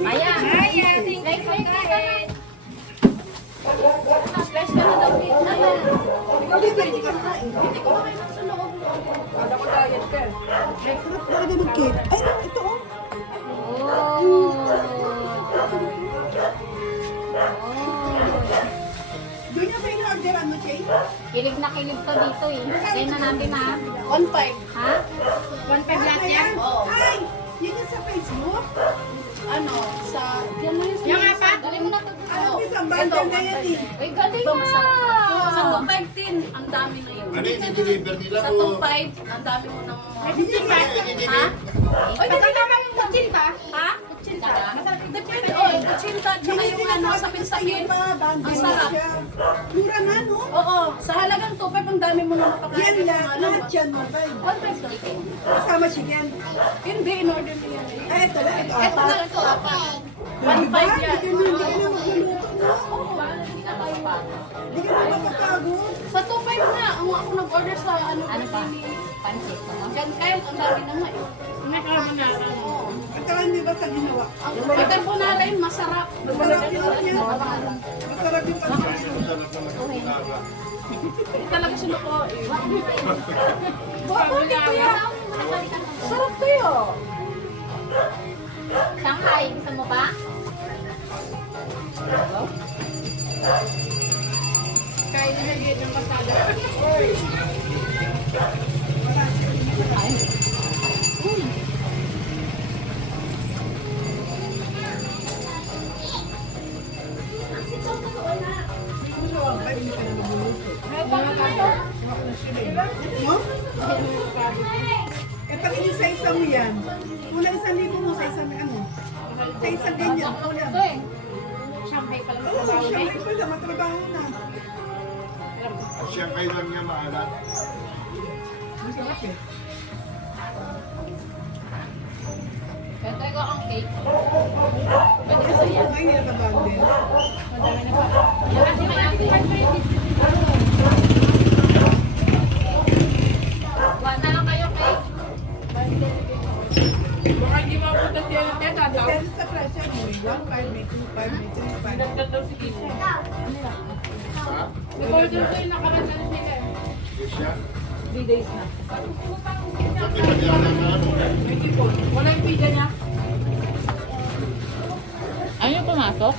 Maya, slice pagkain. Slice ka na daw dito. Ikaw dito, hindi ka kain. Hindi ko makain sa loob. Kala ko diet ka. Sarap talaga ng cake. Ay, ito oh. Oh. Doon niya sa in-orderan mo, Chay? Kilig na kilig to dito eh. Kaya na natin ha. 1.5. Ha? 1.5 lahat yan? Oo. Ay, yun yung sa Facebook? Ano, sa... Yan na yung Yung apat? Dali mo na to. Alam ko isang bundle na yan eh. Uy, galing Ito, na. masarap. Sa 2.5 ang dami na yun. Ano yung deliver nila Sa po? 2.5, ang dami mo ng... Ha? Oy, dali naman yung kutsinta. Ha? Kutsinta. Depende, oy, kutsinta. Tsaka yung ano, sapin-sapin. Ang sarap. Mura na, no? Oo, sa halagang 2.5, ang dami mo na Yan makakain. lahat yan, mabay. 1.5 lang. Kasama chicken. Hindi, in-order niya yan. Ay, ito lang, ito. Ito na, ito, apat. 1.5 yan. Hindi ka na magluluto, no? Oo, hindi na tayo pa. Hindi ka na magkakago. Sa 2.5 na, ako nag-order sa ano Pa? Pansit. Diyan kayo, ang dami na nga eh. Oo. At saka hindi ba sa ginawa? Ang carbonara yun, masarap. Masarap yun niya. Masarap yung pagkain. Masarap naman ang kunara. Hindi talaga sinuko eh. Bakit kaya? Sarap kayo. Shanghai, gusto mo pa? Kain na higit ng pasada. Ay, hindi ka na magluluto. No? Eh, pag isa-isa mo yan, kulang 1,000 mo sa isang ano. Sa isang ganyan, kulang. Ito eh. Champagne pala Oo, syempre pala, matrabaho na. At siyang kailan niya maalat. Masarap eh. Ito ikaw ang cake. Ay, hindi nakabundle. Kasi may apple. Wala na lang kayo cake. Baka hindi mapunta siya yung teta daw. Depende sa presyo mo. May 1,500, may 2,500, may 3,500. Nagdad daw si Kisha. Ha? Nag-order ko yung nakaraan nila eh. Yes, siya. 3 days na. Sabi ba niya na ano? May tipon. Wala yung pizza niya. Ano yung pumasok?